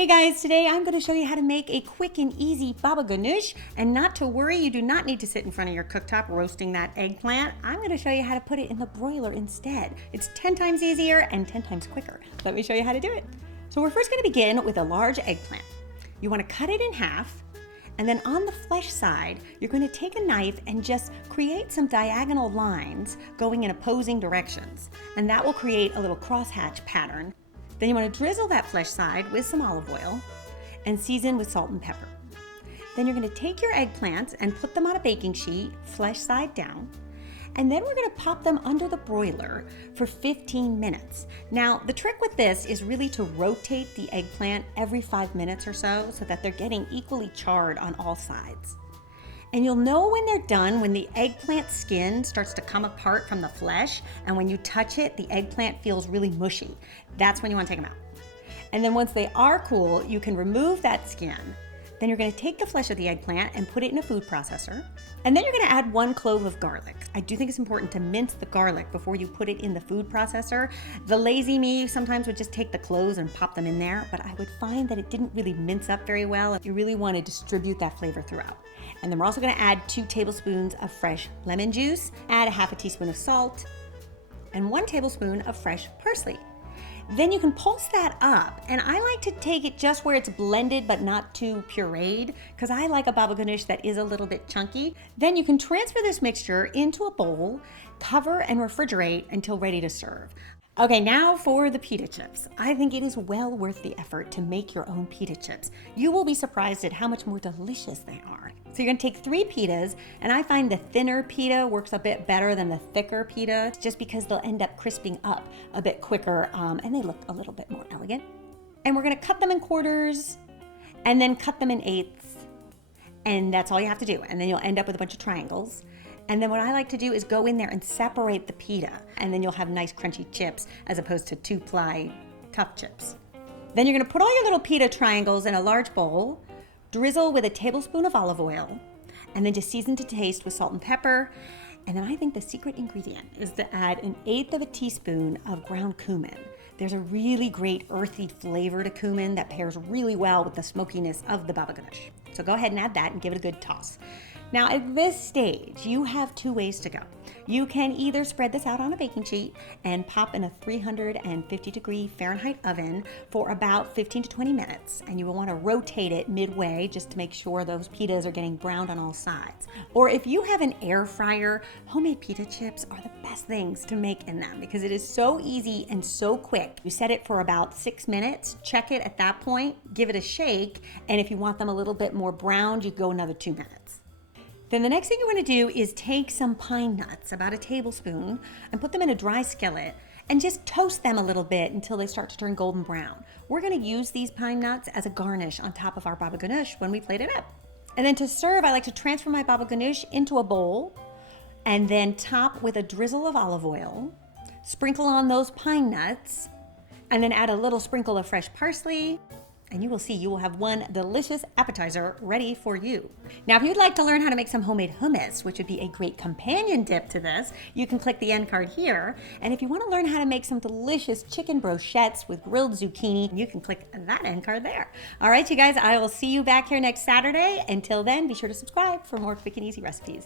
Hey guys, today I'm going to show you how to make a quick and easy baba ganoush. And not to worry, you do not need to sit in front of your cooktop roasting that eggplant. I'm going to show you how to put it in the broiler instead. It's 10 times easier and 10 times quicker. Let me show you how to do it. So we're first going to begin with a large eggplant. You want to cut it in half, and then on the flesh side, you're going to take a knife and just create some diagonal lines going in opposing directions. And that will create a little crosshatch pattern. Then you want to drizzle that flesh side with some olive oil and season with salt and pepper. Then you're going to take your eggplants and put them on a baking sheet, flesh side down. And then we're going to pop them under the broiler for 15 minutes. Now, the trick with this is really to rotate the eggplant every 5 minutes or so that they're getting equally charred on all sides. And you'll know when they're done when the eggplant skin starts to come apart from the flesh, and when you touch it, the eggplant feels really mushy. That's when you want to take them out. And then once they are cool, you can remove that skin. Then you're going to take the flesh of the eggplant and put it in a food processor. And then you're going to add 1 clove of garlic. I do think it's important to mince the garlic before you put it in the food processor. The lazy me sometimes would just take the cloves and pop them in there, but I would find that it didn't really mince up very well if you really want to distribute that flavor throughout. And then we're also going to add 2 tablespoons of fresh lemon juice, add a half a teaspoon of salt, and 1 tablespoon of fresh parsley. Then you can pulse that up, and I like to take it just where it's blended but not too pureed, because I like a baba ganoush that is a little bit chunky. Then you can transfer this mixture into a bowl, cover and refrigerate until ready to serve. Okay, now for the pita chips. I think it is well worth the effort to make your own pita chips. You will be surprised at how much more delicious they are. So you're gonna take 3 pitas, and I find the thinner pita works a bit better than the thicker pita, just because they'll end up crisping up a bit quicker, and they look a little bit more elegant. And we're gonna cut them in quarters, and then cut them in eighths, and that's all you have to do. And then you'll end up with a bunch of triangles. And then what I like to do is go in there and separate the pita, and then you'll have nice crunchy chips as opposed to 2-ply tough chips. Then you're gonna put all your little pita triangles in a large bowl, drizzle with a tablespoon of olive oil, and then just season to taste with salt and pepper. And then I think the secret ingredient is to add 1/8 of a teaspoon of ground cumin. There's a really great earthy flavor to cumin that pairs really well with the smokiness of the baba ganoush. So go ahead and add that and give it a good toss. Now at this stage, you have 2 ways to go. You can either spread this out on a baking sheet and pop in a 350-degree Fahrenheit oven for about 15 to 20 minutes. And you will want to rotate it midway just to make sure those pitas are getting browned on all sides. Or if you have an air fryer, homemade pita chips are the best things to make in them because it is so easy and so quick. You set it for about 6 minutes, check it at that point, give it a shake, and if you want them a little bit more browned, you go another 2 minutes. Then the next thing you want to do is take some pine nuts, about a tablespoon, and put them in a dry skillet and just toast them a little bit until they start to turn golden brown. We're going to use these pine nuts as a garnish on top of our baba ganoush when we plate it up. And then to serve, I like to transfer my baba ganoush into a bowl and then top with a drizzle of olive oil, sprinkle on those pine nuts, and then add a little sprinkle of fresh parsley. And you will see you will have one delicious appetizer ready for you. Now, if you'd like to learn how to make some homemade hummus, which would be a great companion dip to this, you can click the end card here. And if you want to learn how to make some delicious chicken brochettes with grilled zucchini, you can click that end card there. All right, you guys, I will see you back here next Saturday. Until then, be sure to subscribe for more quick and easy recipes.